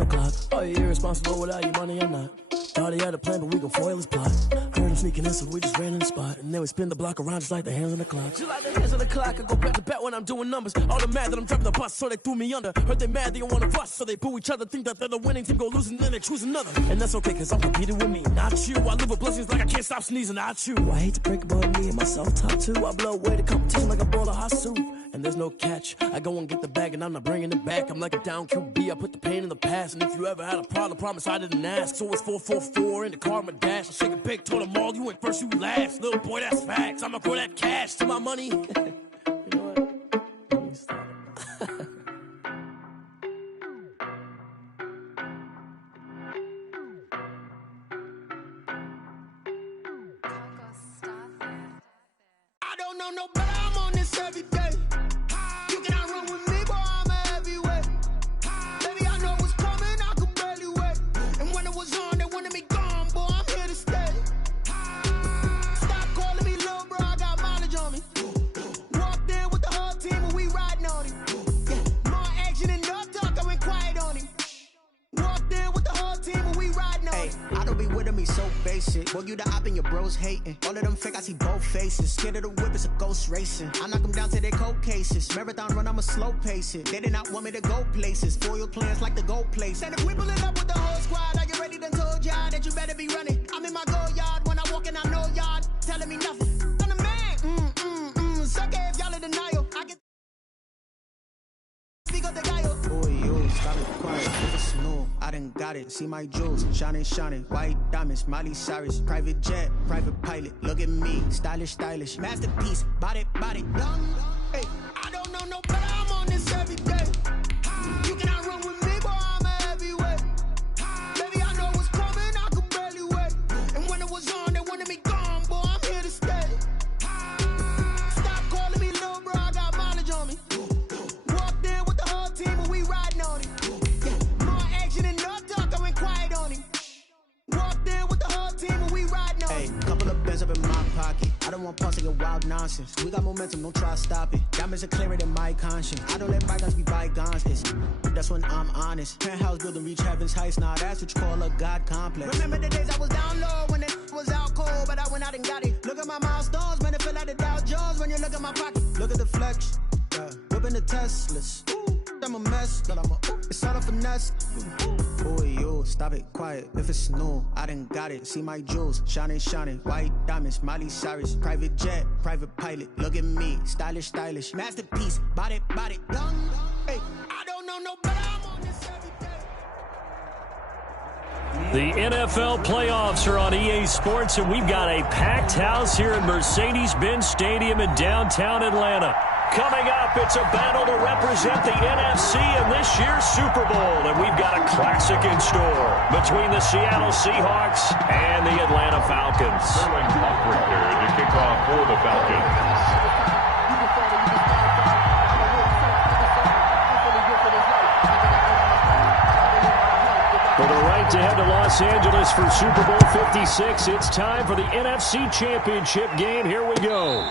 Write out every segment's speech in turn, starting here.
on the clock. Are you irresponsible without your money or not? Thought he had a plan, but we gon' foil his plot. Heard him sneaking in, so we just ran in the spot. And then we spin the block around just like the hands on the clock. Just like the hands on the clock, I go back to back when I'm doing numbers. All the mad that I'm driving the bus, so they threw me under. Heard they mad, they don't wanna fuss, so they boo each other. Think that they're the winning team, go losing, then they choose another. And that's okay, cause I'm competing with me, not you. I live with blessings like I can't stop sneezing, not you. I hate to break about me and myself top two. I blow away the competition like a bowl of hot soup. And there's no catch, I go and get the bag and I'm not bringing it back. I'm like a down QB, I put the pain in the past. And if you ever had a problem, promise I didn't ask. So it's 444 in the car, my dash. I shake a big, told them all, you ain't first, you last. Little boy, that's facts, I'ma throw that cash to my money. You know what? Let me stop. I don't know no better, I'm on this every day. You cannot run with me, boy, I'm a heavyweight. Baby, I know what's coming, I could barely wait. And when it was on, they wanted me gone, boy, I'm here to stay. Stop calling me little bro, I got mileage on me. Walked in with the whole team and we riding on him. Yeah, more action and no talk, I went quiet on him. Walked in with the whole team and we riding on him. I don't be with me so basic. Boy, you the op and your bros hating. All of them fake, I see both faces. Scared of the whip, it's a ghost racing. I knock them down to their cold cases. Marathon run, I'ma slow pace it. They did not want me to go places. Foil plans like the go place. And if we pulling up with the whole squad, are you ready? Done told y'all that you better be running. I'm in my go yard when I walk in, I know y'all telling me nothing. I'm the man. Suck it if y'all in denial. I get speak up the guy. Boy, yo, stop it quiet. If it's new, I done got it. See my jewels, shining, shining. White diamonds, Miley Cyrus. Private jet, private pilot. Look at me, stylish, stylish. Masterpiece, body, done. Hey, I don't know no better, I'm on this every day. You cannot run with me, boy, I'm a heavyweight. Baby, I know what's coming, I could barely wait. And when it was on, they wanted me gone, boy, I'm here to stay. Stop calling me little bro, I got mileage on me. Walked in with the whole team and we riding on him. Yeah, more action and no talk, I went quiet on him. Walked in with the whole team and we riding on him. Hey, couple of bands up in my pocket. I don't want pause to get wild nonsense. We got momentum, don't try to stop it. Diamonds are clearer than my conscience. I don't let bygones be bygones. That's when I'm honest. Penthouse building reach heaven's heights. Nah, that's what you call a God complex. Remember the days I was down low when it was out cold, but I went out and got it. Look at my milestones, man, it feel like the Dow Jones when you look at my pocket. Look at the flex. Whipping the Teslas. I'm a mess, but it's all a finesse. Boy, yo, stop it, quiet. If it's new, I done got it. See my jewels, shining, shining. White diamonds, Miley Cyrus. Private jet, private pilot. Look at me, stylish, stylish. Masterpiece, body, done. Hey, I don't know no better, I'm on this every day. The NFL playoffs are on EA Sports, and we've got a packed house here at Mercedes-Benz Stadium in downtown Atlanta. Coming up, it's a battle to represent the NFC in this year's Super Bowl, and we've got a classic in store between the Seattle Seahawks and the Atlanta Falcons. Sterling Crawford there to kick off for the Falcons. For the right to head to Los Angeles for Super Bowl 56, it's time for the NFC Championship game. Here we go.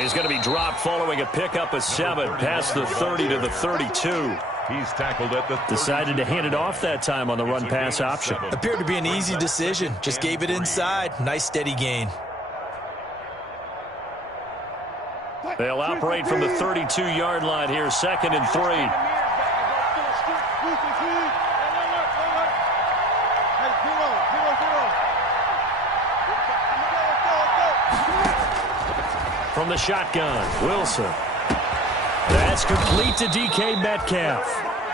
He's going to be dropped following a pickup of 7 past the 30 to the 32. He's tackled at the 30. Decided to hand it off that time on the run-pass option. Appeared to be an easy decision. Just gave it inside. Nice steady gain. They'll operate from the 32-yard line here, 2nd and 3. From the shotgun, Wilson. That's complete to DK Metcalf.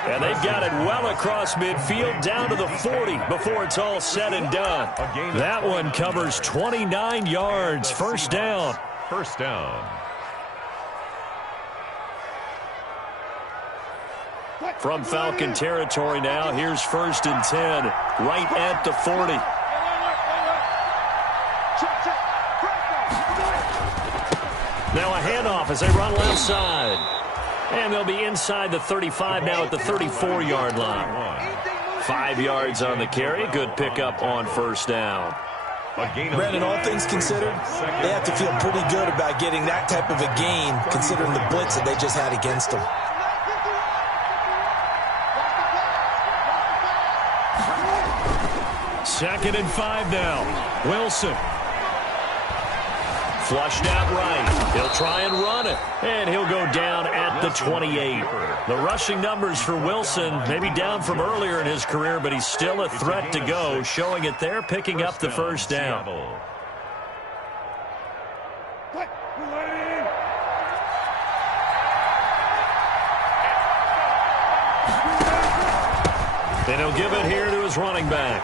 And they've got it well across midfield down to the 40 before it's all said and done. That one covers 29 yards. First down. First down. From Falcon territory now, here's 1st and 10, right at the 40. Now a handoff as they run left side. And they'll be inside the 35 now at the 34-yard line. 5 yards on the carry. Good pickup on 1st down. Brandon, all things considered, they have to feel pretty good about getting that type of a gain, considering the blitz that they just had against them. Second and 5 now. Wilson. Flushed out right. He'll try and run it. And he'll go down at the 28. The rushing numbers for Wilson maybe down from earlier in his career, but he's still a threat to go, showing it there, picking up the 1st down. And he'll give it here to his running back.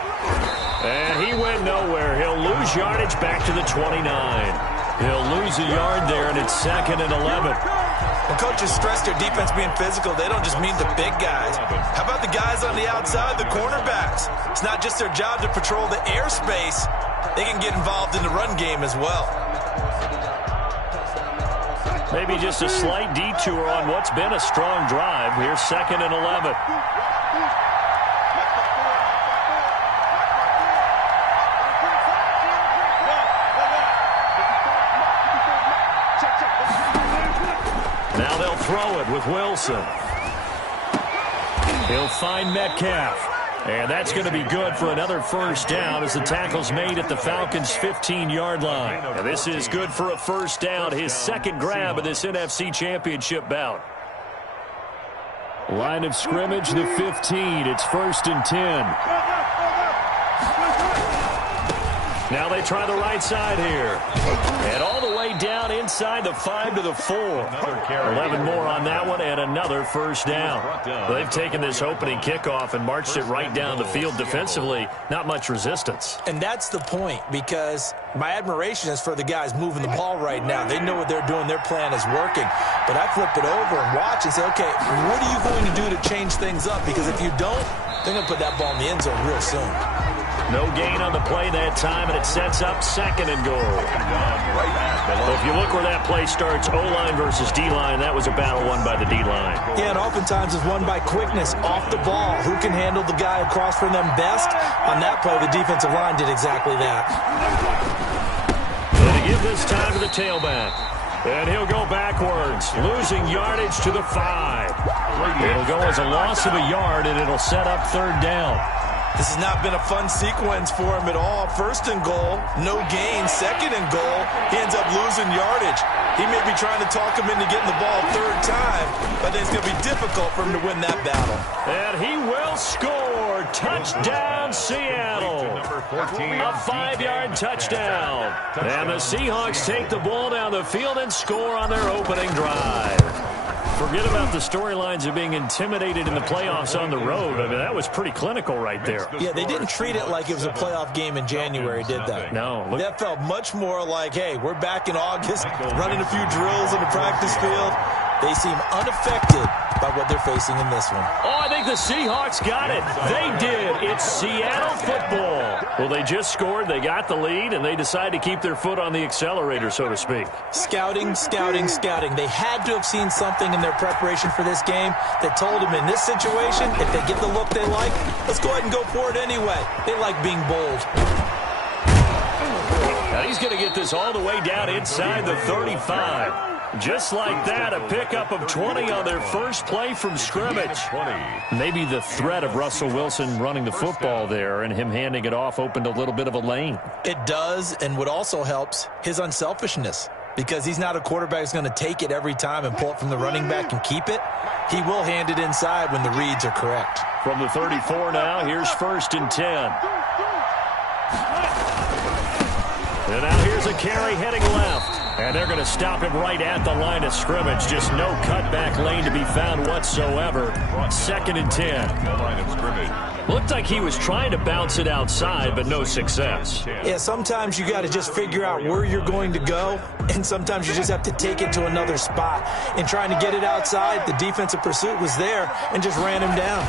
And he went nowhere. He'll lose yardage back to the 29. He'll lose a yard there, and it's 2nd and 11. When coaches stress their defense being physical, they don't just mean the big guys. How about the guys on the outside, the cornerbacks? It's not just their job to patrol the airspace. They can get involved in the run game as well. Maybe just a slight detour on what's been a strong drive. Here's 2nd and 11. Now they'll throw it with Wilson. He'll find Metcalf. And that's going to be good for another 1st down as the tackle's made at the Falcons' 15-yard line. And this is good for a 1st down, his 2nd grab of this NFC Championship bout. Line of scrimmage, the 15. It's 1st and 10. Now they try the right side here. And all the way down inside the 5 to the 4. 11 more on that one and another 1st down. They've taken this opening kickoff and marched it right down the field defensively. Not much resistance. And that's the point, because my admiration is for the guys moving the ball right now. They know what they're doing. Their plan is working. But I flip it over and watch and say, okay, what are you going to do to change things up? Because if you don't, they're going to put that ball in the end zone real soon. No gain on the play that time, and it sets up 2nd and goal. Well, if you look where that play starts, O-line versus D-line, that was a battle won by the D-line. Yeah, and oftentimes it's won by quickness off the ball. Who can handle the guy across from them best? On that play, the defensive line did exactly that. And to give this time to the tailback. And he'll go backwards, losing yardage to the 5. It'll go as a loss of a yard, and it'll set up 3rd down. This has not been a fun sequence for him at all. 1st and goal, no gain. 2nd and goal, he ends up losing yardage. He may be trying to talk him into getting the ball 3rd time, but it's going to be difficult for him to win that battle. And he will score. Touchdown, Seattle. A 5-yard touchdown. And the Seahawks take the ball down the field and score on their opening drive. Forget about the storylines of being intimidated in the playoffs on the road. I mean, that was pretty clinical right there. Yeah, they didn't treat it like it was a playoff game in January, did they? No. That felt much more like, hey, we're back in August, running a few drills in the practice field. They seem unaffected by what they're facing in this one. Oh, I think the Seahawks got it. They did. It's Seattle football. Well, they just scored. They got the lead, and they decide to keep their foot on the accelerator, so to speak. Scouting, scouting, scouting. They had to have seen something in their preparation for this game that told them in this situation, if they get the look they like, let's go ahead and go for it anyway. They like being bold. Now he's going to get this all the way down inside the 35. Just like that, a pickup of 20 on their first play from scrimmage. Maybe the threat of Russell Wilson running the football there and him handing it off opened a little bit of a lane. It does, and what also helps, his unselfishness. Because he's not a quarterback who's going to take it every time and pull it from the running back and keep it. He will hand it inside when the reads are correct. From the 34 now, here's 1st and 10. And now here's a carry heading left. And they're going to stop him right at the line of scrimmage. Just no cutback lane to be found whatsoever. 2nd and 10. The line of scrimmage. Looked like he was trying to bounce it outside, but no success. Yeah, sometimes you got to just figure out where you're going to go, and sometimes you just have to take it to another spot. In trying to get it outside, the defensive pursuit was there and just ran him down.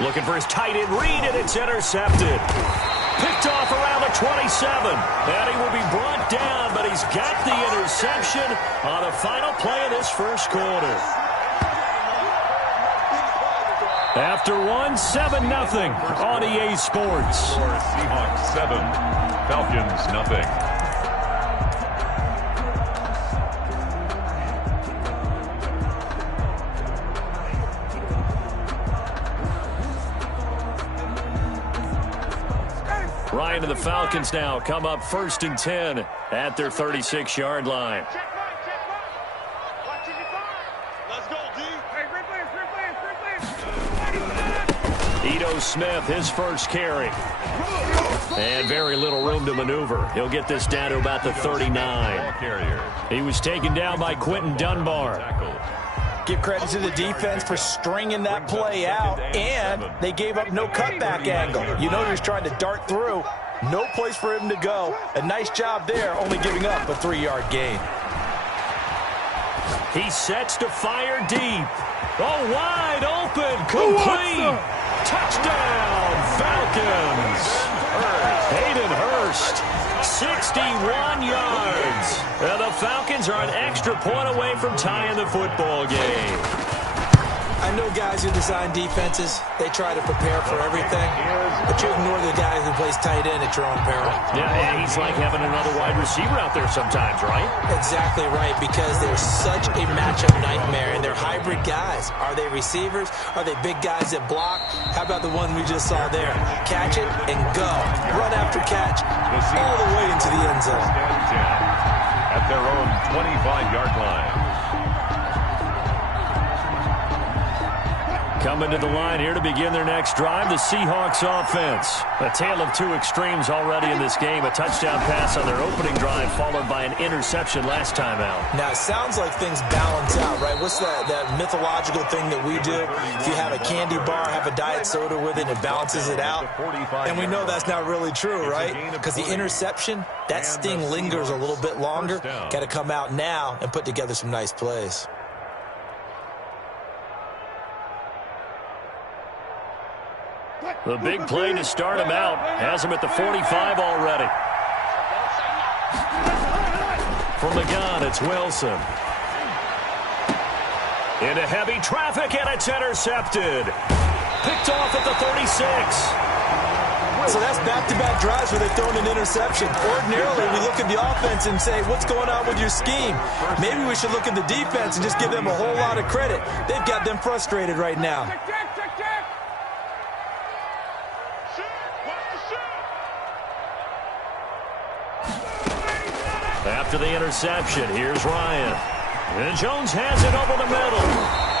Looking for his tight end read, and it's intercepted. Picked off around the 27. And he will be brought down, but he's got the interception on the final play of this first quarter. After 7-0 on EA Sports. Seahawks 7, Falcons nothing. Ryan and the Falcons now come up 1st and 10 at their 36-yard line. Ito Smith, his first carry. And very little room to maneuver. He'll get this down to about the 39. He was taken down by Quentin Dunbar. Give credit to the defense for stringing that play out, and they gave up no cutback angle. You know, he was trying to dart through. No place for him to go. A nice job there, only giving up a 3-yard gain. He sets to fire deep. Oh, wide open, complete. Touchdown, Falcons. Hayden Hurst, 61 yards. And the Falcons are an extra point away from tying the football game. I know guys who design defenses, they try to prepare for everything, but you ignore the guy who plays tight end at your own peril. Yeah, and he's like having another wide receiver out there sometimes, right? Exactly right, because they're such a matchup nightmare, and they're hybrid guys. Are they receivers? Are they big guys that block? How about the one we just saw there? Catch it and go. Run after catch all the way into the end zone. At their own 25-yard line. Coming to the line here to begin their next drive, the Seahawks offense. A tale of two extremes already in this game. A touchdown pass on their opening drive, followed by an interception last time out. Now, it sounds like things balance out, right? What's that mythological thing that we do? If you have a candy bar, have a diet soda with it, it balances it out. And we know that's not really true, right? Because the interception, that sting lingers a little bit longer. Got to come out now and put together some nice plays. The big play to start him out has him at the 45 already. From the gun, it's Wilson. Into heavy traffic, and it's intercepted. Picked off at the 36. So that's back-to-back drives where they've thrown an interception. Ordinarily, we look at the offense and say, what's going on with your scheme? Maybe we should look at the defense and just give them a whole lot of credit. They've got them frustrated right now. After the interception, here's Ryan. And Jones has it over the middle.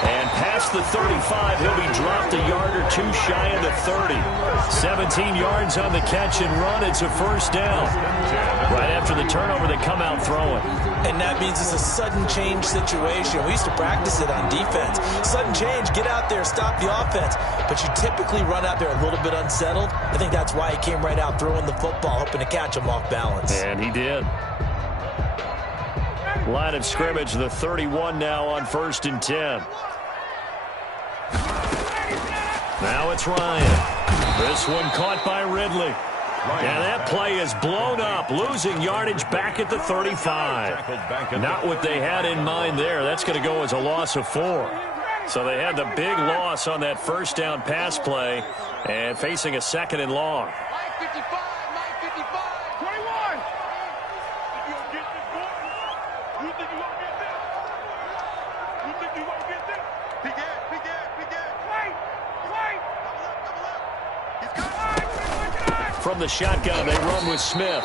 And past the 35, he'll be dropped a yard or two shy of the 30. 17 yards on the catch and run. It's a first down. Right after the turnover, they come out throwing. And that means it's a sudden change situation. We used to practice it on defense. Sudden change, get out there, stop the offense. But you typically run out there a little bit unsettled. I think that's why he came right out throwing the football, hoping to catch him off balance. And he did. Line of scrimmage, the 31 now on 1st and 10. Now it's Ryan. This one caught by Ridley. And that play is blown up, losing yardage back at the 35. Not what they had in mind there. That's going to go as a loss of 4. So they had the big loss on that first down pass play and facing a 2nd and long. From the shotgun, they run with Smith.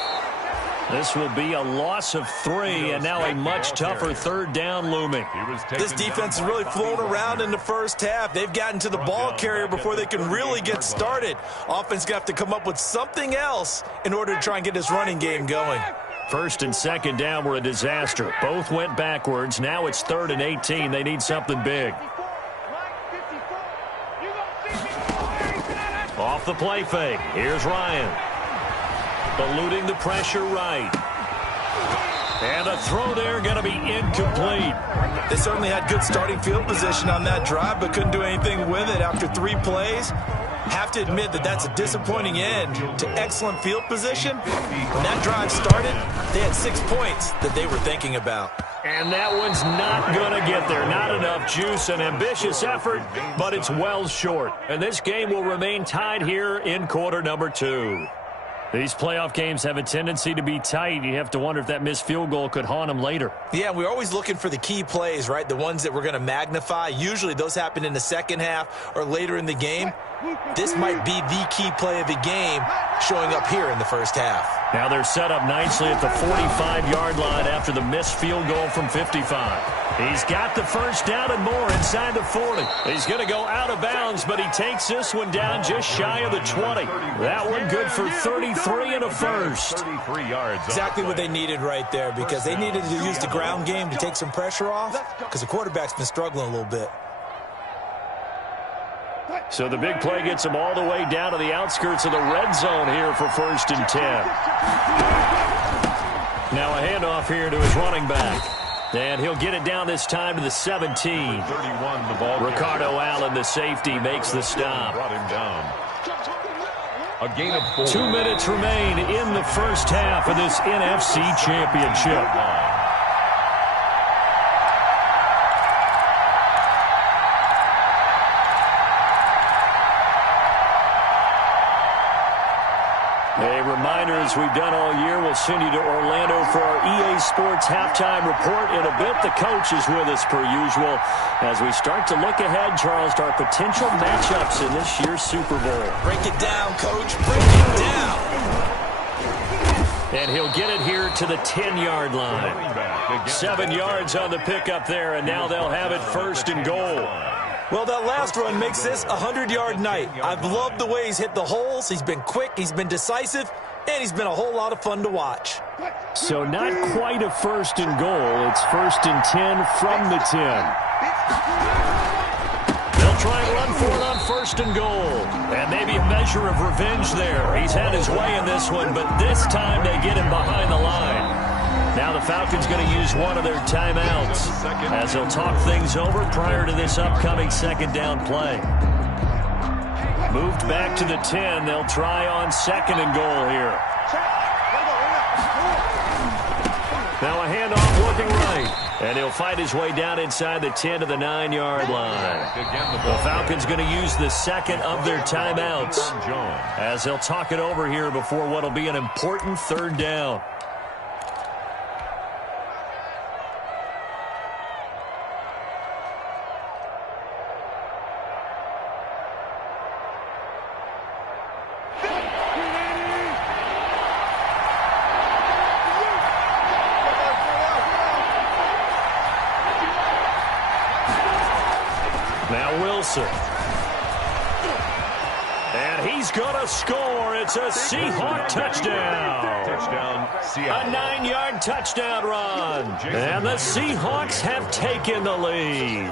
This will be a loss of 3, and now a much tougher third down looming. This defense is really flown around in the first half. They've gotten to the ball carrier before they can really get started. Offense going to have to come up with something else in order to try and get this running game going. First and second down were a disaster. Both went backwards. Now it's 3rd and 18. They need something big. Off the play fake. Here's Ryan. Eluding the pressure right. And a throw there going to be incomplete. They certainly had good starting field position on that drive, but couldn't do anything with it after 3 plays. Have to admit that that's a disappointing end to excellent field position. When that drive started, they had 6 points that they were thinking about. And that one's not going to get there. Not enough juice. An ambitious effort, but it's well short. And this game will remain tied here in quarter number 2. These playoff games have a tendency to be tight. You have to wonder if that missed field goal could haunt them later. Yeah, we're always looking for the key plays, right? The ones that we're going to magnify. Usually those happen in the second half or later in the game. This might be the key play of the game showing up here in the first half. Now they're set up nicely at the 45-yard line after the missed field goal from 55. He's got the first down and more inside the 40. He's going to go out of bounds, but he takes this one down just shy of the 20. That one good for 33 and a first. 33 yards. Exactly what they needed right there, because they needed to use the ground game to take some pressure off, because the quarterback's been struggling a little bit. So the big play gets them all the way down to the outskirts of the red zone here for 1st and 10. Now a handoff here to his running back. And he'll get it down this time to the 17. 31, the ball. Ricardo Allen, the safety, makes the stop. Brought him down. A gain of 4. 2 minutes remain in the first half of this NFC Championship. A reminder, as we've done all year, we'll send you to Orlando for our EA Sports halftime report in a bit. The coach is with us per usual as we start to look ahead, Charles, to our potential matchups in this year's Super Bowl. Break it down, Coach. Break it down. And he'll get it here to the 10-yard line. 7 yards on the pickup there, and now they'll have it 1st and goal. Well, that last run makes this a 100-yard night. I've loved the way he's hit the holes. He's been quick, he's been decisive, and he's been a whole lot of fun to watch. So not quite a 1st and goal. It's 1st and 10 from the 10. They'll try and run for it on 1st and goal. And maybe a measure of revenge there. He's had his way in this one, but this time they get him behind the line. Now the Falcons going to use one of their timeouts as they'll talk things over prior to this upcoming 2nd down play. Moved back to the 10. They'll try on 2nd and goal here. Now a handoff looking right. And he'll fight his way down inside the 10 to the 9-yard line. The Falcons going to use the 2nd of their timeouts as they'll talk it over here before what will be an important 3rd down. Now Wilson. And he's going to score. It's a Seahawk touchdown. Touchdown, Seattle. A 9-yard touchdown run. And the Seahawks have taken the lead.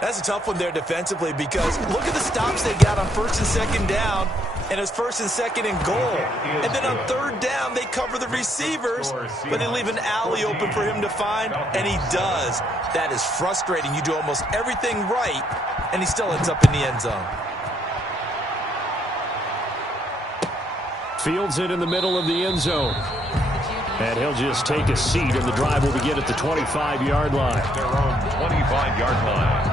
That's a tough one there defensively, because look at the stops they got on 1st and 2nd down, and it's 1st and 2nd and goal. And then on 3rd down, they cover the receivers, but they leave an alley open for him to find, and he does. That is frustrating. You do almost everything right, and he still ends up in the end zone. Fields it in the middle of the end zone. And he'll just take a seat, and the drive will begin at the 25-yard line. Their own 25-yard line.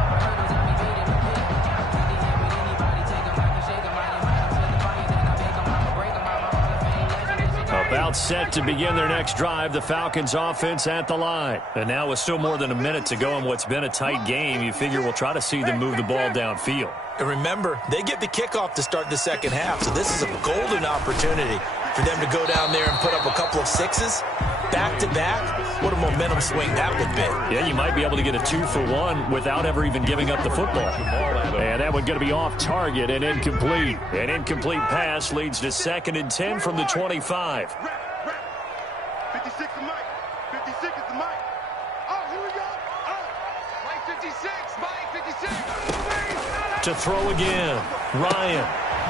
About set to begin their next drive, the Falcons offense at the line. And now with still more than a minute to go in what's been a tight game, you figure we'll try to see them move the ball downfield. And remember, they get the kickoff to start the 2nd half, so this is a golden opportunity. For them to go down there and put up a couple of sixes back-to-back, what a momentum swing that would be. Yeah, you might be able to get a 2-for-1 without ever even giving up the football. And that one's going to be off target and incomplete. An incomplete pass leads to 2nd and 10 from the 25. 56 is Mike. 56 is the Mike. Oh, here we go. Oh, Mike 56. Mike 56. To throw again, Ryan.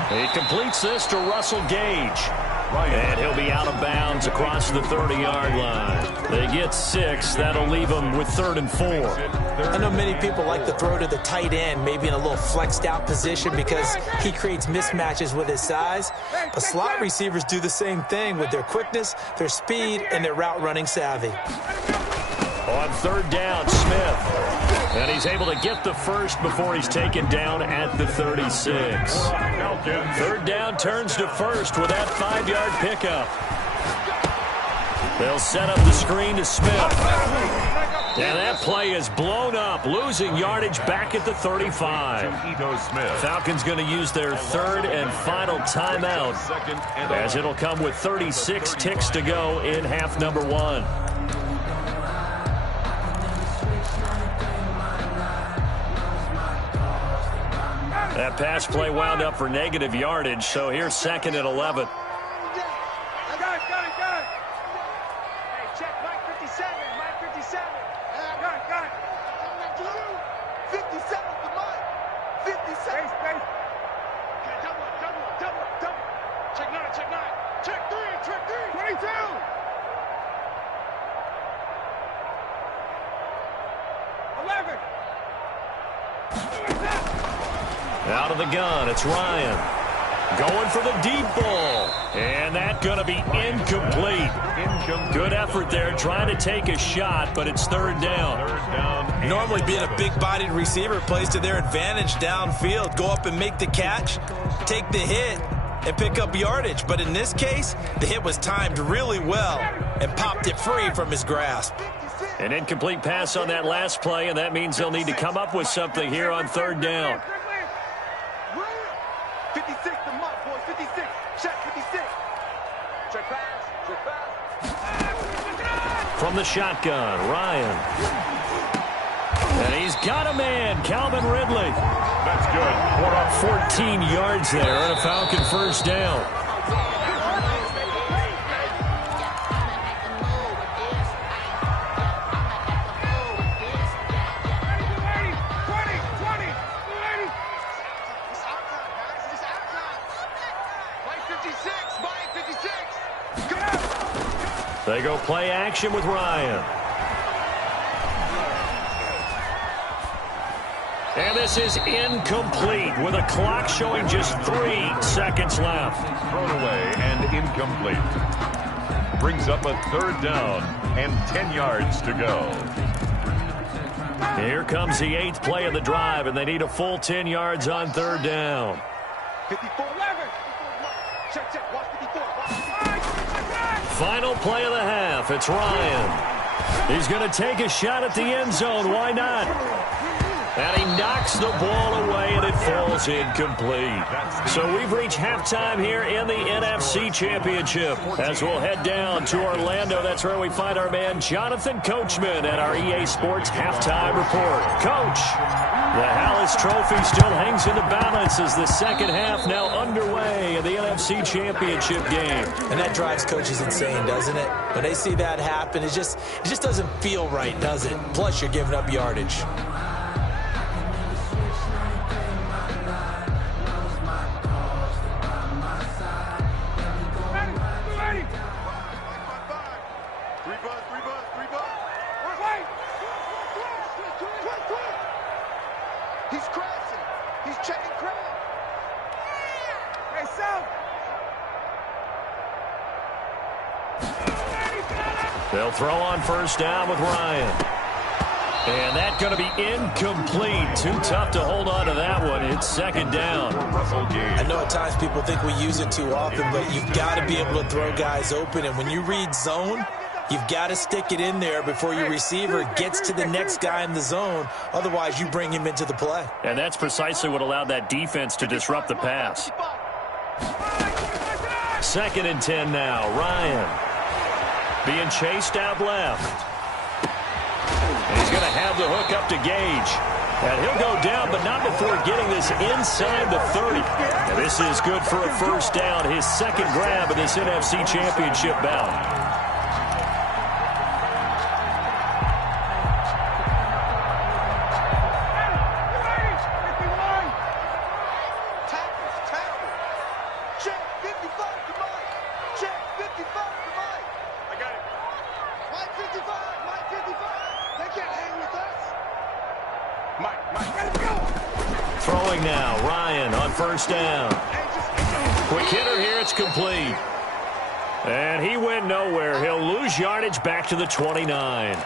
He completes this to Russell Gage. And he'll be out of bounds across the 30-yard line. They get 6. That'll leave them with 3rd and 4. I know many people like to throw to the tight end, maybe in a little flexed out position because he creates mismatches with his size. But slot receivers do the same thing with their quickness, their speed, and their route running savvy. On 3rd down, Smith. And he's able to get the first before he's taken down at the 36. 3rd down turns to 1st with that 5-yard pickup. They'll set up the screen to Smith. And that play is blown up, losing yardage back at the 35. Falcons going to use their 3rd and final timeout, as it'll come with 36 ticks to go in half number 1. That pass play wound up for negative yardage, so here's 2nd and 11. Hey, check Mike 57. Mike 57. Got it. 57 to Mike. 57. Space. Okay, double. Check 9. Check 3. 22. Out of the gun, it's Ryan. Going for the deep ball. And that's going to be incomplete. Good effort there, trying to take a shot, but it's 3rd down. Normally being a big-bodied receiver plays to their advantage downfield. Go up and make the catch, take the hit, and pick up yardage. But in this case, the hit was timed really well and popped it free from his grasp. An incomplete pass on that last play, and that means they'll need to come up with something here on 3rd down. 56 to Mike, boys. 56. Check 56. Check pass. From the shotgun, Ryan. And he's got a man, Calvin Ridley. That's good. 14 yards there and a Falcon 1st down. They go play action with Ryan. And this is incomplete with a clock showing just 3 seconds left. Thrown away and incomplete. Brings up a 3rd down and 10 yards to go. Here comes the 8th play of the drive, and they need a full 10 yards on 3rd down. 54. Check. Watch 54. Final play of the half. It's Ryan. He's going to take a shot at the end zone. Why not? And he knocks the ball away, and it falls incomplete. So we've reached halftime here in the NFC Championship. As we'll head down to Orlando, that's where we find our man Jonathan Coachman at our EA Sports Halftime Report. Coach, the Hallis Trophy still hangs in the balance as the second half now underway in the NFC Championship game. And that drives coaches insane, doesn't it? When they see that happen, it just doesn't feel right, does it? Plus, you're giving up yardage. He's crashing. He's checking crash. Hey, Sal. They'll throw on 1st down with Ryan. And that's going to be incomplete. Too tough to hold on to that one. It's 2nd down. I know at times people think we use it too often, but you've got to be able to throw guys open. And when you read zone, you've got to stick it in there before your receiver gets to the next guy in the zone. Otherwise, you bring him into the play. And that's precisely what allowed that defense to disrupt the pass. 2nd and 10 now. Ryan being chased out left. And he's going to have the hook up to Gage. And he'll go down, but not before getting this inside the 30. And this is good for a first down, his 2nd grab of this NFC Championship bout. Throwing now, Ryan on first down. Quick hitter here, it's complete. And he went nowhere. He'll lose yardage back to the 29.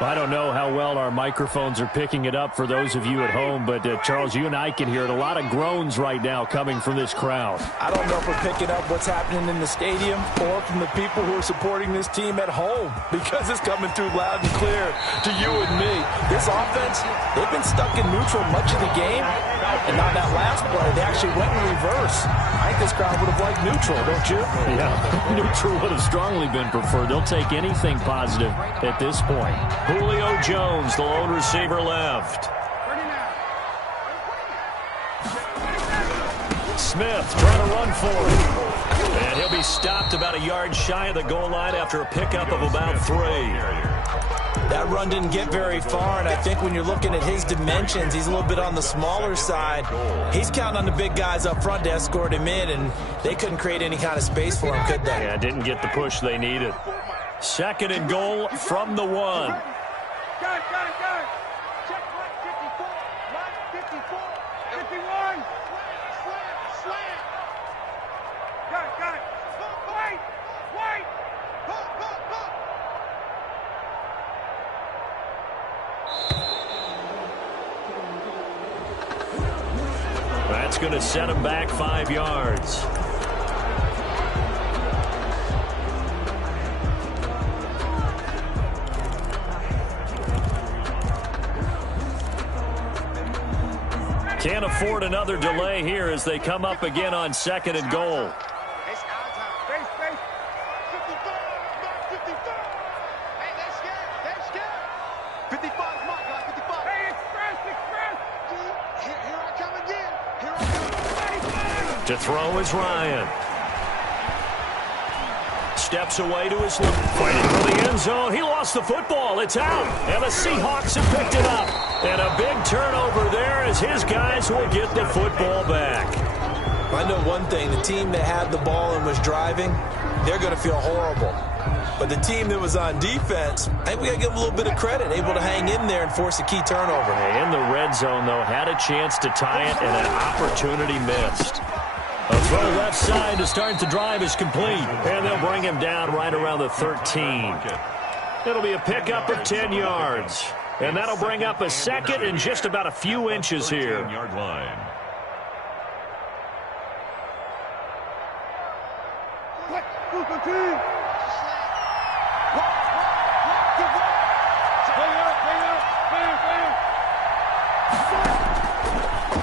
I don't know how well our microphones are picking it up for those of you at home, but Charles, you and I can hear it. A lot of groans right now coming from this crowd. I don't know if we're picking up what's happening in the stadium or from the people who are supporting this team at home, because it's coming through loud and clear to you and me. This offense, they've been stuck in neutral much of the game, and on that last play, they actually went in reverse. I think this crowd would have liked neutral, don't you? Yeah, neutral would have strongly been preferred. They'll take anything positive at this point. Julio Jones, the lone receiver left. Smith trying to run for it. And he'll be stopped about a yard shy of the goal line after a pickup of about 3. That run didn't get very far, and I think when you're looking at his dimensions, he's a little bit on the smaller side. He's counting on the big guys up front to escort him in, and they couldn't create any kind of space for him, could they? Yeah, didn't get the push they needed. 2nd and goal from the 1. Got it. Check line 54. Line 54. 51. Slam. Got it. Wait. That's going to set him back 5 yards. Can't afford another delay here as they come up again on 2nd and goal. It's our time. Face. 55. Mark 55. Hey, they're scared. 55, Mark. 55. Hey, express. Here I come again. To throw is Ryan. Steps away to his left. Fighting for the end zone. He lost the football. It's out. And the Seahawks have picked it up. And a big turnover there as his guys will get the football back. I know one thing. The team that had the ball and was driving, they're going to feel horrible. But the team that was on defense, I think we got to give them a little bit of credit, able to hang in there and force a key turnover. In the red zone, though, had a chance to tie it and an opportunity missed. A throw left side to start the drive is complete. And they'll bring him down right around the 13. It'll be a pickup of 10 yards. And that'll bring up a 2nd and just about a few inches here. 13-yard line.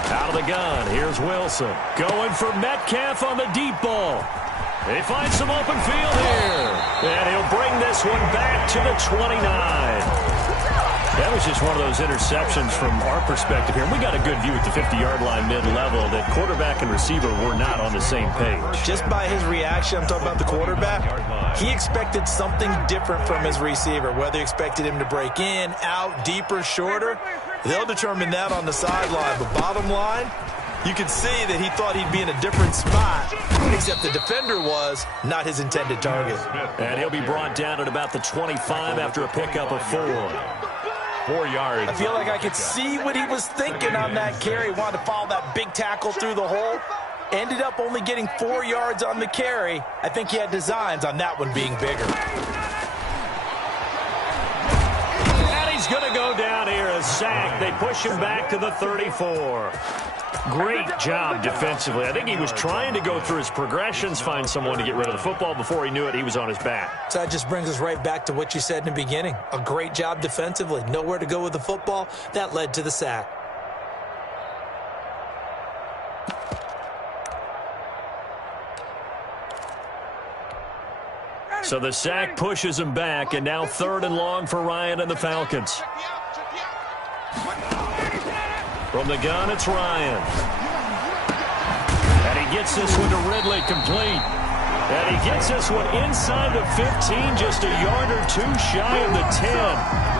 Out of the gun, here's Wilson. Going for Metcalf on the deep ball. They find some open field here. And he'll bring this one back to the 29. That was just one of those interceptions from our perspective here. And we got a good view at the 50-yard line mid-level that quarterback and receiver were not on the same page. Just by his reaction, I'm talking about the quarterback, he expected something different from his receiver, whether he expected him to break in, out, deeper, shorter. They'll determine that on the sideline. But bottom line, you can see that he thought he'd be in a different spot, except the defender was not his intended target. And he'll be brought down at about the 25 after a pickup of 4. 4 yards. I feel like I could see what he was thinking on that carry. Wanted to follow that big tackle through the hole. Ended up only getting 4 yards on the carry. I think he had designs on that one being bigger. And he's going to go down here, a sack. They push him back to the 34. Great job defensively. I think he was trying to go through his progressions, find someone to get rid of the football. Before he knew it, he was on his back. So that just brings us right back to what you said in the beginning. A great job defensively. Nowhere to go with the football. That led to the sack. So the sack pushes him back, and now 3rd and long for Ryan and the Falcons. From the gun, it's Ryan. And he gets this one to Ridley, complete. And he gets this one inside the 15, just a yard or two shy of the 10.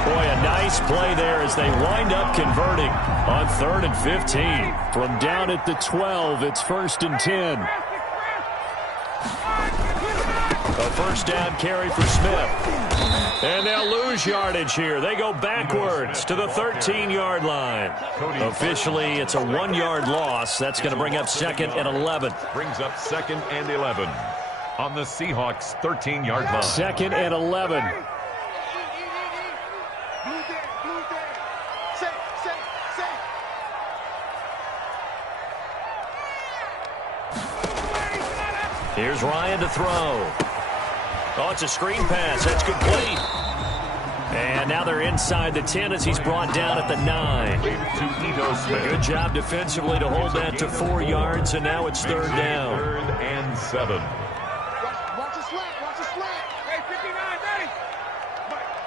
Boy, a nice play there as they wind up converting on 3rd and 15. From down at the 12, it's 1st and 10. A first down carry for Smith. And they'll lose yardage here. They go backwards to the 13-yard line. Officially, it's a 1-yard loss. That's going to bring up 2nd and 11. Brings up 2nd and 11 on the Seahawks' 13-yard line. 2nd and 11. Here's Ryan to throw. Oh, it's a screen pass. That's complete. And now they're inside the 10 as he's brought down at the 9. Good job defensively to hold that to 4 yards, and now it's 3rd down. 3rd and 7. Watch the slant. Watch the slant. Hey, 59, ready.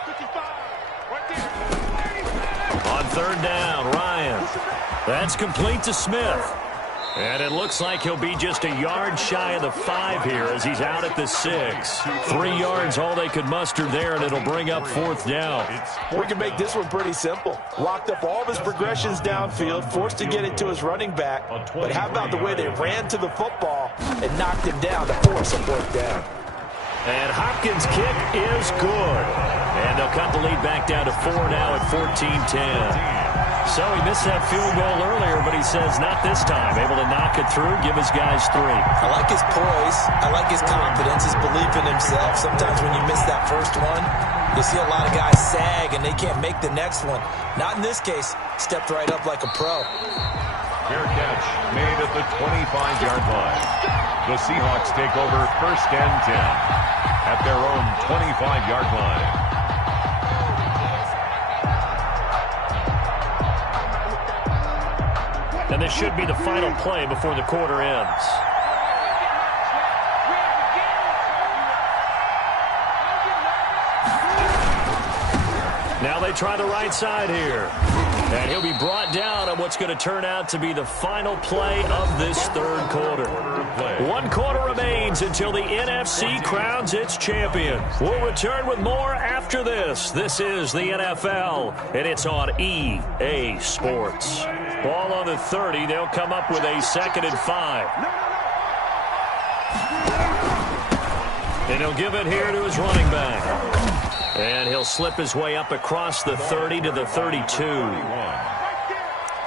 55. Right there. On 3rd down, Ryan. That's complete to Smith. And it looks like he'll be just a yard shy of the 5 here as he's out at the 6. 3 yards, all they could muster there, and it'll bring up 4th down. We can make this one pretty simple. Locked up all of his progressions downfield, forced to get it to his running back. But how about the way they ran to the football and knocked him down to force a 4th down? And Hopkins' kick is good. And they'll cut the lead back down to 4 now at 14-10. So he missed that field goal earlier, but he says not this time. Able to knock it through, give his guys 3. I like his poise. I like his confidence, his belief in himself. Sometimes when you miss that first one, you see a lot of guys sag and they can't make the next one. Not in this case. Stepped right up like a pro. Fair catch made at the 25-yard line. The Seahawks take over 1st and 10 at their own 25-yard line. And this should be the final play before the quarter ends. Now they try the right side here. And he'll be brought down on what's going to turn out to be the final play of this 3rd quarter. 1 quarter remains until the NFC crowns its champion. We'll return with more after this. This is the NFL, and it's on EA Sports. Ball on the 30. They'll come up with a 2nd and 5. And he'll give it here to his running back. And he'll slip his way up across the 30 to the 32.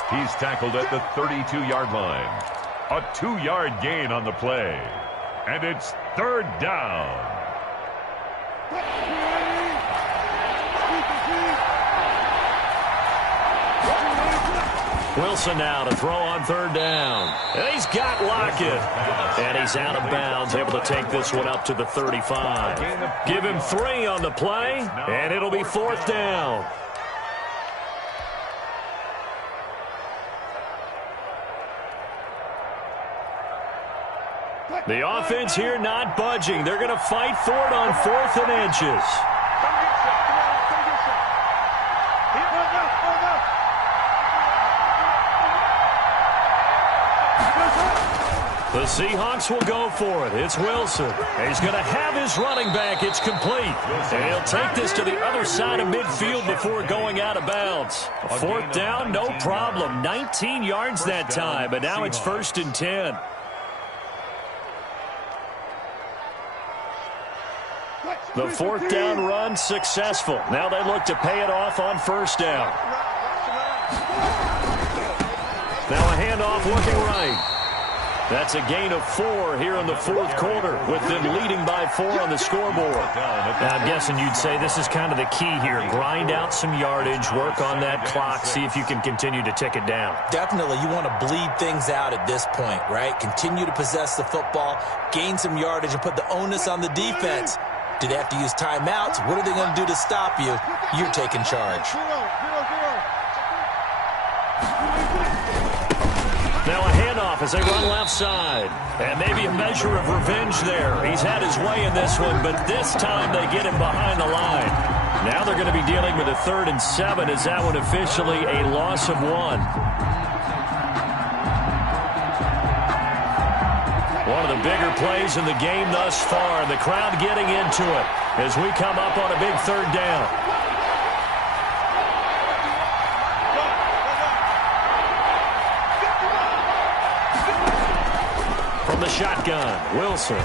He's tackled at the 32-yard line. A 2-yard gain on the play. And it's 3rd down. Wilson now to throw on 3rd down. And he's got Lockett. And he's out of bounds, able to take this one up to the 35. Give him 3 on the play, and it'll be 4th down. The offense here not budging. They're going to fight for it on 4th and inches. The Seahawks will go for it. It's Wilson. He's going to have his running back. It's complete. And he'll take this to the other side of midfield before going out of bounds. 4th down, no problem. 19 yards that time, but now it's 1st and 10. The 4th down run successful. Now they look to pay it off on 1st down. Now a handoff looking right. That's a gain of 4 here in the 4th quarter, with them leading by 4 on the scoreboard. Now, I'm guessing you'd say this is kind of the key here. Grind out some yardage, work on that clock, see if you can continue to tick it down. Definitely, you want to bleed things out at this point, right? Continue to possess the football, gain some yardage, and put the onus on the defense. Do they have to use timeouts? What are they going to do to stop you? You're taking charge. Now a handoff handoff as they run left side. And maybe a measure of revenge there. He's had his way in this one, but this time they get him behind the line. Now they're going to be dealing with a 3rd and 7. Is that one officially a loss of 1? One of the bigger plays in the game thus far. The crowd getting into it as we come up on a big 3rd down. From the shotgun, Wilson.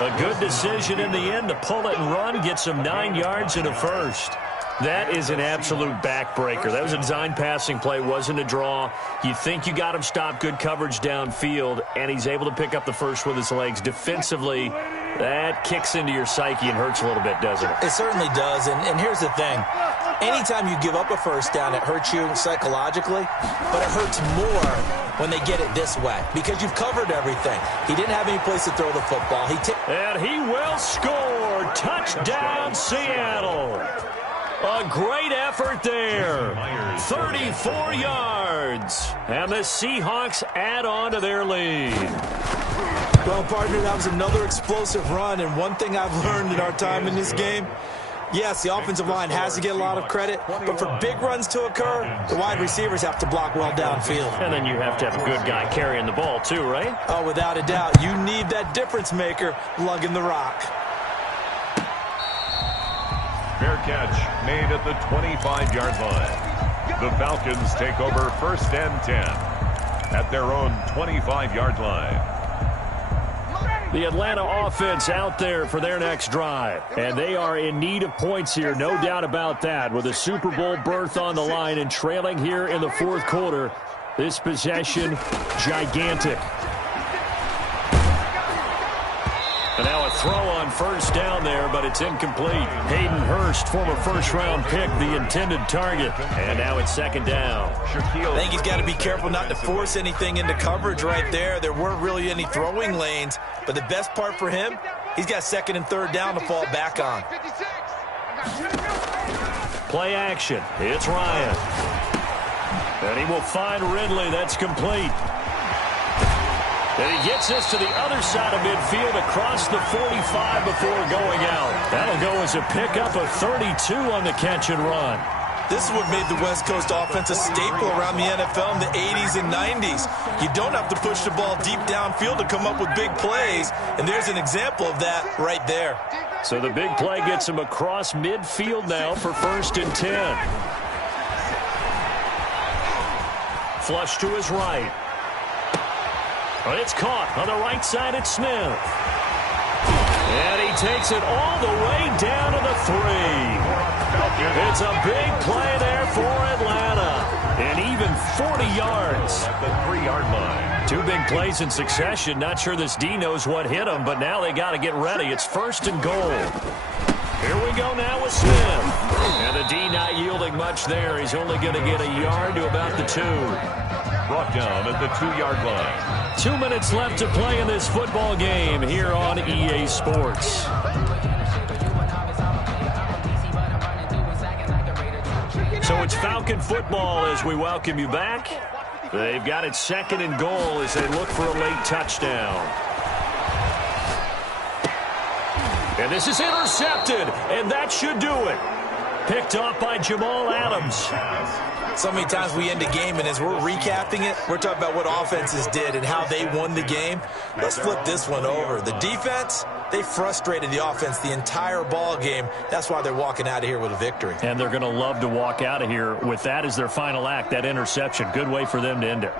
A good decision in the end to pull it and run, get some 9 yards and a first. That is an absolute backbreaker. That was a design passing play, wasn't a draw. You think you got him stopped, good coverage downfield, and he's able to pick up the first with his legs. Defensively, that kicks into your psyche and hurts a little bit, doesn't it? It certainly does, and here's the thing. Anytime you give up a first down, it hurts you psychologically, but it hurts more when they get it this way because you've covered everything. He didn't have any place to throw the football. And he will score. Touchdown, Seattle. A great effort there. 34 yards. And the Seahawks add on to their lead. Well, partner, that was another explosive run, and one thing I've learned in our time in this game, yes, the offensive line has to get a lot of credit, but for big runs to occur, the wide receivers have to block well downfield. And then you have to have a good guy carrying the ball too, right? Oh, without a doubt. You need that difference maker lugging the rock. Fair catch made at the 25-yard line. The Falcons take over 1st and 10 at their own 25-yard line. The Atlanta offense out there for their next drive. And they are in need of points here, no doubt about that, with a Super Bowl berth on the line and trailing here in the 4th quarter. This possession, gigantic. And now a throw on 1st down there, but it's incomplete. Hayden Hurst, former 1st-round pick, the intended target. And now it's 2nd down. I think he's got to be careful not to force anything into coverage right there. There weren't really any throwing lanes, but the best part for him, he's got 2nd and 3rd down to fall back on. Play action. It's Ryan. And he will find Ridley. That's complete. And he gets this to the other side of midfield across the 45 before going out. That'll go as a pickup of 32 on the catch and run. This is what made the West Coast offense a staple around the NFL in the 80s and 90s. You don't have to push the ball deep downfield to come up with big plays, and there's an example of that right there. So the big play gets him across midfield now for 1st and 10. Flush to his right. It's caught on the right side at Smith. And he takes it all the way down to the 3. It's a big play there for Atlanta. And even 40 yards. At the 3-yard line. 2 big plays in succession. Not sure this D knows what hit him, but now they got to get ready. It's 1st and goal. Here we go now with Smith. And the D not yielding much there. He's only going to get a yard to about the 2. Brought down at the 2-yard line. 2 minutes left to play in this football game here on EA Sports. So it's Falcon football as we welcome you back. They've got it 2nd and goal as they look for a late touchdown. And this is intercepted, and that should do it. Picked off by Jamal Adams. So many times we end a game, and as we're recapping it, we're talking about what offenses did and how they won the game. Let's flip this one over. The defense, they frustrated the offense the entire ball game. That's why they're walking out of here with a victory. And they're going to love to walk out of here with that as their final act, that interception. Good way for them to end it.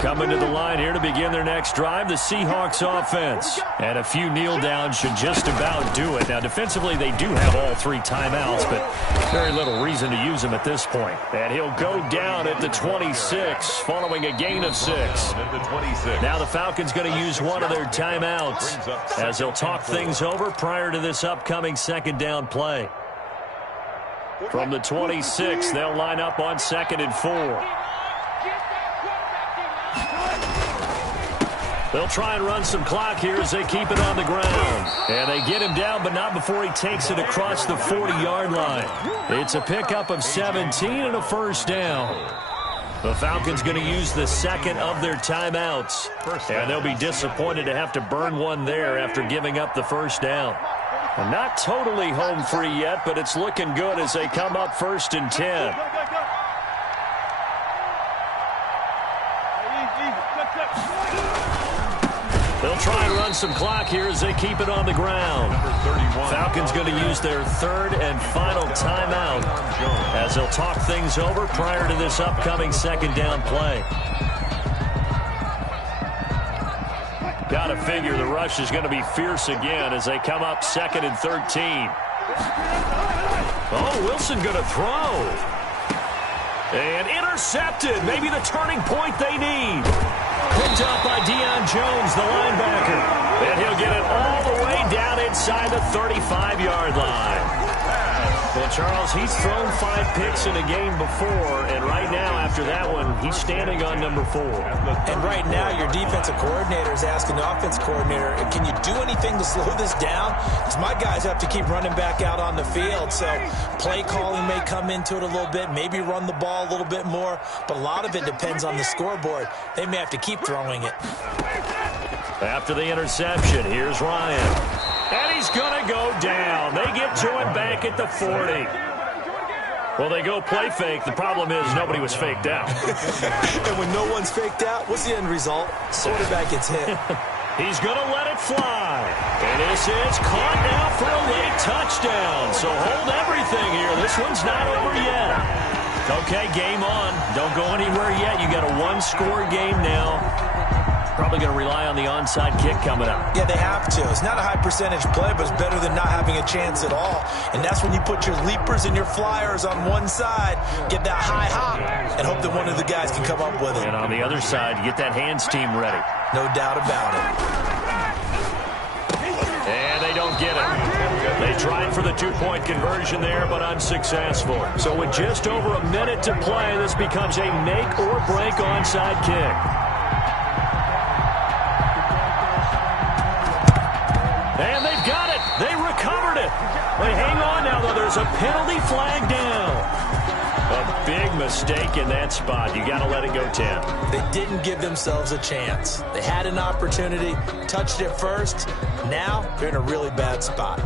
Coming to the line here to begin their next drive, the Seahawks offense. And a few kneel downs should just about do it. Now, defensively, they do have all 3 timeouts, but very little reason to use them at this point. And he'll go down at the 26, following a gain of 6. Now the Falcons going to use one of their timeouts as they'll talk things over prior to this upcoming 2nd down play. From the 26, they'll line up on 2nd and 4. They'll try and run some clock here as they keep it on the ground. And they get him down, but not before he takes it across the 40-yard line. It's a pickup of 17 and a first down. The Falcons going to use the second of their timeouts. And they'll be disappointed to have to burn one there after giving up the first down. And not totally home free yet, but it's looking good as they come up 1st and 10. They'll try and run some clock here as they keep it on the ground. Falcons going to use their third and final timeout as they'll talk things over prior to this upcoming second down play. Got to figure the rush is going to be fierce again as they come up 2nd and 13. Oh, Wilson going to throw. And intercepted. Maybe the turning point they need. Picked up by Deion Jones, the linebacker. And he'll get it all the way down inside the 35-yard line. Well, Charles, he's thrown 5 picks in a game before, and right now, after that one, he's standing on number 4. And right now, your defensive coordinator is asking the offense coordinator, can you do anything to slow this down? Because my guys have to keep running back out on the field, so play calling may come into it a little bit, maybe run the ball a little bit more, but a lot of it depends on the scoreboard. They may have to keep throwing it. After the interception, here's Ryan. And he's going to go down. They get to him back at the 40. Well, they go play fake. The problem is nobody was faked out. And when no one's faked out, what's the end result? Quarterback gets hit. He's going to let it fly. And this is caught now for a late touchdown. So hold everything here. This one's not over yet. Okay, game on. Don't go anywhere yet. You got a one-score game now. Probably going to rely on the onside kick coming up. Yeah, they have to. It's not a high percentage play, but it's better than not having a chance at all. And that's when you put your leapers and your flyers on one side, get that high hop, and hope that one of the guys can come up with it. And on the other side, get that hands team ready. No doubt about it. And they don't get it. They tried for the two-point conversion there, but unsuccessful. So with just over a minute to play, this becomes a make-or-break onside kick. And they've got it. They recovered it. They hang on now, though. There's a penalty flag down. A big mistake in that spot. You got to let it go 10. They didn't give themselves a chance. They had an opportunity, touched it first. Now they're in a really bad spot.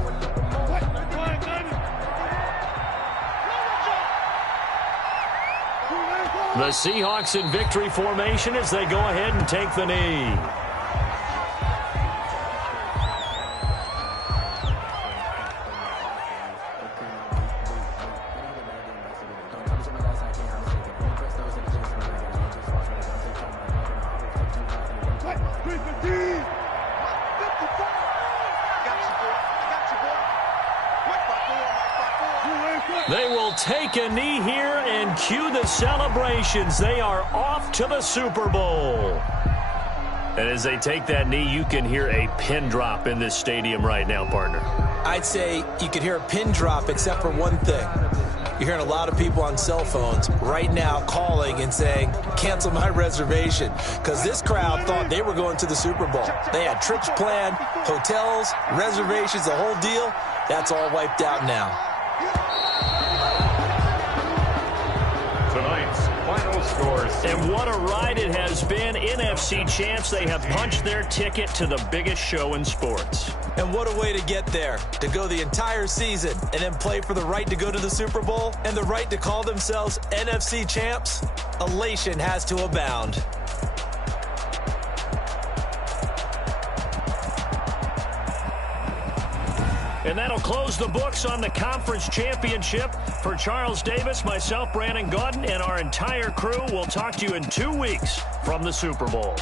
The Seahawks in victory formation as they go ahead and take the knee. They will take a knee here and cue the celebrations. They are off to the Super Bowl. And as they take that knee, you can hear a pin drop in this stadium right now, partner. I'd say you could hear a pin drop except for one thing. You're hearing a lot of people on cell phones right now calling and saying, cancel my reservation, because this crowd thought they were going to the Super Bowl. They had trips planned, hotels, reservations, the whole deal. That's all wiped out now. Tonight's final scores. And what a ride it has been. NFC champs, they have punched their ticket to the biggest show in sports. And what a way to get there, to go the entire season and then play for the right to go to the Super Bowl and the right to call themselves NFC champs. Elation has to abound. And that'll close the books on the conference championship. For Charles Davis, myself, Brandon Gaudin, and our entire crew, we'll talk to you in 2 weeks from the Super Bowl.